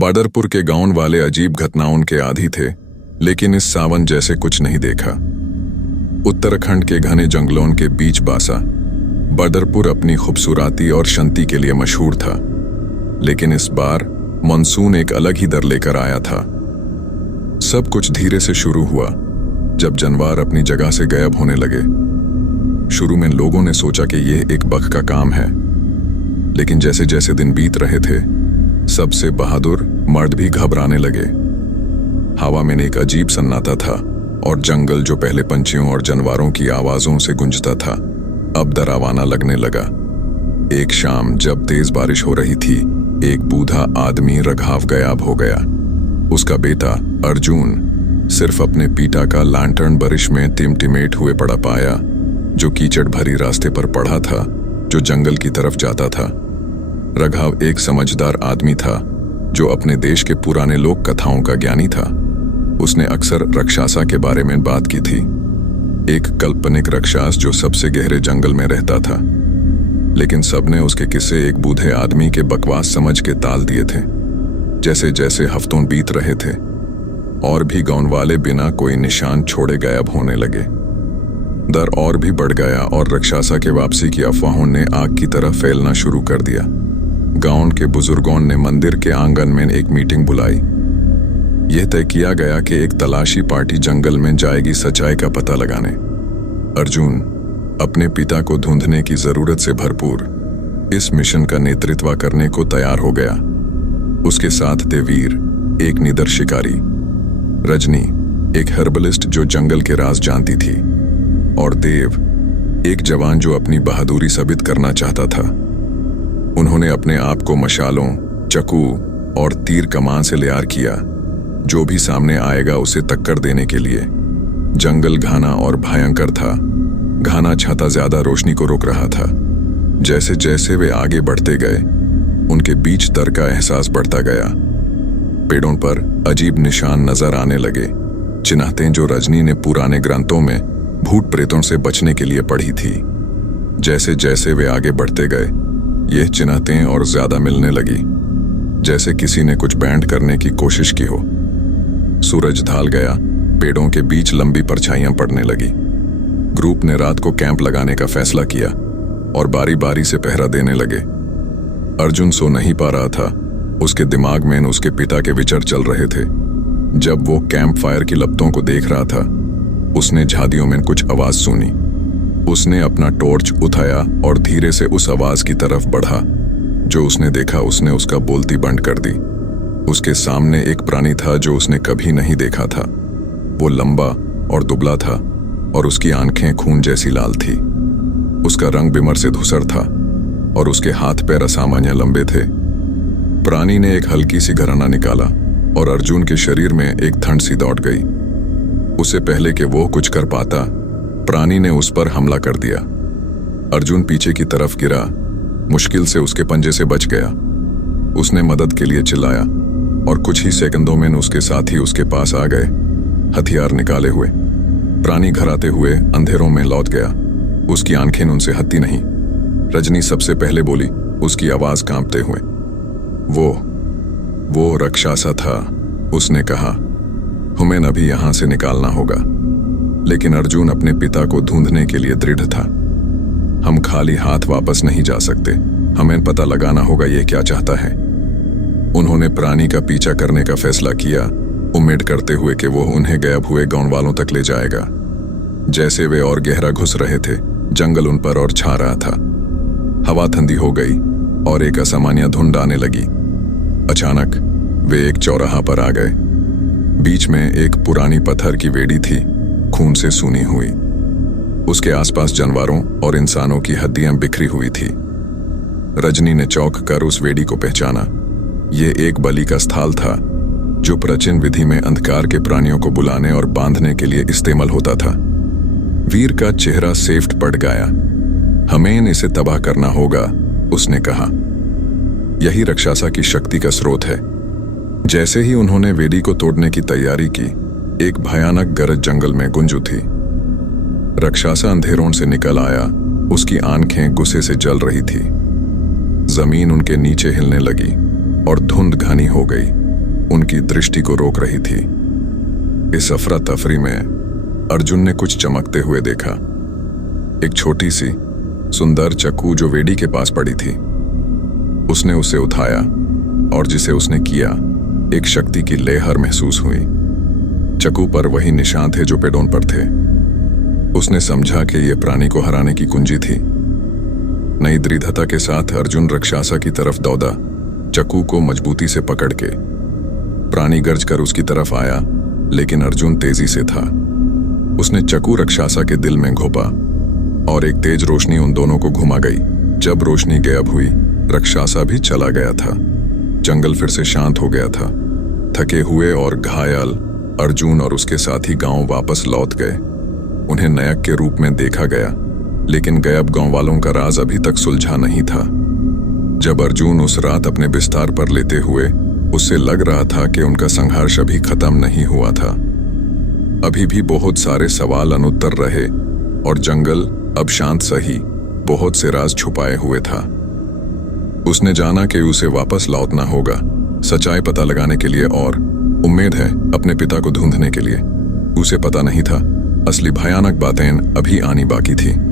बादरपुर के गांव वाले अजीब घटनाओं के आदी थे, लेकिन इस सावन जैसे कुछ नहीं देखा। उत्तराखंड के घने जंगलों के बीच बासा बादरपुर अपनी खूबसूरती और शांति के लिए मशहूर था, लेकिन इस बार मानसून एक अलग ही दर लेकर आया था। सब कुछ धीरे से शुरू हुआ जब जानवर अपनी जगह से गायब होने लगे। शुरू में लोगों ने सोचा कि यह एक बग का काम है, लेकिन जैसे जैसे दिन बीत रहे थे, सबसे बहादुर मर्द भी घबराने लगे। हवा में एक अजीब सन्नाटा था और जंगल जो पहले पंछियों और जानवरों की आवाजों से गूंजता था, अब डरावना लगने लगा। एक शाम जब तेज बारिश हो रही थी, एक बूढ़ा आदमी रघाव गायब हो गया। उसका बेटा अर्जुन सिर्फ अपने पिता का लैंटर्न बारिश में टिमटिमेट हुए पड़ा पाया, जो कीचड़ भरी रास्ते पर पड़ा था जो जंगल की तरफ जाता था। रघाव एक समझदार आदमी था जो अपने देश के पुराने लोक कथाओं का ज्ञानी था। उसने अक्सर राक्षसा के बारे में बात की थी, एक काल्पनिक राक्षस जो सबसे गहरे जंगल में रहता था। लेकिन सबने उसके किस्से एक बूढ़े आदमी के बकवास समझ के टाल दिए थे। जैसे जैसे हफ्तों बीत रहे थे, और भी गांव वाले बिना कोई निशान छोड़े गायब होने लगे। डर और भी बढ़ गया और राक्षसा के वापसी की अफवाहों ने आग की तरह फैलना शुरू कर दिया। गांव के बुजुर्गों ने मंदिर के आंगन में एक मीटिंग बुलाई। यह तय किया गया कि एक तलाशी पार्टी जंगल में जाएगी सच्चाई का पता लगाने। अर्जुन अपने पिता को ढूंढने की जरूरत से भरपूर इस मिशन का नेतृत्व करने को तैयार हो गया। उसके साथ थे वीर, एक निडर शिकारी, रजनी, एक हर्बलिस्ट जो जंगल के राज जानती थी, और देव, एक जवान जो अपनी बहादुरी साबित करना चाहता था। उन्होंने अपने आप को मशालों, चाकू और तीर कमान से तैयार किया, जो भी सामने आएगा उसे टक्कर देने के लिए। जंगल घना और भयंकर था। घना छाता ज्यादा रोशनी को रोक रहा था। जैसे जैसे वे आगे बढ़ते गए, उनके बीच डर का एहसास बढ़ता गया। पेड़ों पर अजीब निशान नजर आने लगे, चिन्हतें जो रजनी ने पुराने ग्रंथों में भूत प्रेतों से बचने के लिए पढ़ी थी। जैसे जैसे वे आगे बढ़ते गए, यह चिन्हतें और ज्यादा मिलने लगी, जैसे किसी ने कुछ बैंड करने की कोशिश की हो। सूरज ढल गया, पेड़ों के बीच लंबी परछाइयां पड़ने लगी। ग्रुप ने रात को कैंप लगाने का फैसला किया और बारी बारी से पहरा देने लगे। अर्जुन सो नहीं पा रहा था। उसके दिमाग में उसके पिता के विचार चल रहे थे। जब वो कैंप फायर की लपटों को देख रहा था, उसने झाड़ियों में कुछ आवाज सुनी। उसने अपना टॉर्च उठाया और धीरे से उस आवाज की तरफ बढ़ा। जो उसने देखा, उसने उसका बोलती बंद कर दी। उसके सामने एक प्राणी था जो उसने कभी नहीं देखा था। वो लंबा और दुबला था और उसकी आंखें खून जैसी लाल थी। उसका रंग बिमर से धूसर था और उसके हाथ पैर असामान्य लंबे थे। प्राणी ने एक हल्की सी घरना निकाला और अर्जुन के शरीर में एक ठंड सी दौड़ गई। उससे पहले कि वो कुछ कर पाता, प्राणी ने उस पर हमला कर दिया। अर्जुन पीछे की तरफ गिरा, मुश्किल से उसके पंजे से बच गया। उसने मदद के लिए चिल्लाया और कुछ ही सेकंडों में उसके साथी उसके पास आ गए, हथियार निकाले हुए। प्राणी घराते हुए अंधेरों में लौट गया। उसकी आंखें उनसे हटती नहीं। रजनी सबसे पहले बोली, उसकी आवाज कांपते हुए। वो राक्षसा था, उसने कहा। हमें अभी यहां से निकालना होगा। लेकिन अर्जुन अपने पिता को ढूंढने के लिए दृढ़ था। हम खाली हाथ वापस नहीं जा सकते। हमें पता लगाना होगा ये क्या चाहता है। उन्होंने प्राणी का पीछा करने का फैसला किया, उम्मीद करते हुए कि वो उन्हें गायब हुए गांव वालों तक ले जाएगा। जैसे वे और गहरा घुस रहे थे, जंगल उन पर और छा रहा था। हवा ठंडी हो गई और एक असामान्य धुंध आने लगी। अचानक वे एक चौराहा पर आ गए। बीच में एक पुरानी पत्थर की वेदी थी, खून से सूनी हुई। उसके आसपास जानवरों और इंसानों की हड्डियां बिखरी हुई थी। रजनी ने चौंक कर उस वेदी को पहचाना। यह एक बलि का स्थल था जो प्राचीन विधि में अंधकार के प्राणियों को बुलाने और बांधने के लिए इस्तेमाल होता था। वीर का चेहरा सेफ्ट पड़ गया। हमें इसे तबाह करना होगा, उसने कहा। यही राक्षसा की शक्ति का स्रोत है। जैसे ही उन्होंने वेदी को तोड़ने की तैयारी की, एक भयानक गरज जंगल में गूंज उठी। राक्षसा अंधेरों से निकल आया। उसकी आंखें गुस्से से जल रही थी। जमीन उनके नीचे हिलने लगी और धुंध घनी हो गई। उनकी दृष्टि को रोक रही थी। इस अफरा तफरी में अर्जुन ने कुछ चमकते हुए देखा। एक छोटी सी सुंदर चक्कू जो वेडी के पास पड़ी थी। उसने उसे उठाया और जिसे उसने किया, एक शक्ति की लहर महसूस हुई। चक्कू पर वही निशान थे जो पेडोन पर थे। उसने समझा कि यह प्राणी को हराने की कुंजी थी। नई दृढ़ता के साथ अर्जुन राक्षसा की तरफ दौड़ा, चक्कू को मजबूती से पकड़ के। प्राणी गर्ज कर उसकी तरफ आया, लेकिन अर्जुन तेजी से था। उसने चक्कू राक्षसा के दिल में घोंपा और एक तेज रोशनी उन दोनों को घुमा गई। जब रोशनी गायब हुई, राक्षसा भी चला गया था। जंगल फिर से शांत हो गया था। थके हुए और घायल अर्जुन और उसके साथी गांव वापस लौट गए। उन्हें नायक के रूप में देखा गया, लेकिन गायब गांव वालों का राज अभी तक सुलझा नहीं था। जब अर्जुन उस रात अपने बिस्तार पर लेटे हुए, उससे लग रहा था कि उनका संघर्ष अभी खत्म नहीं हुआ था। अभी भी बहुत सारे सवाल अनुत्तर रहे और जंगल अब शांत सही बहुत से राज छुपाए हुए था। उसने जाना कि उसे वापस लौटना होगा, सच्चाई पता लगाने के लिए और उम्मीद है अपने पिता को ढूंढने के लिए। उसे पता नहीं था असली भयानक बातें अभी आनी बाकी थी।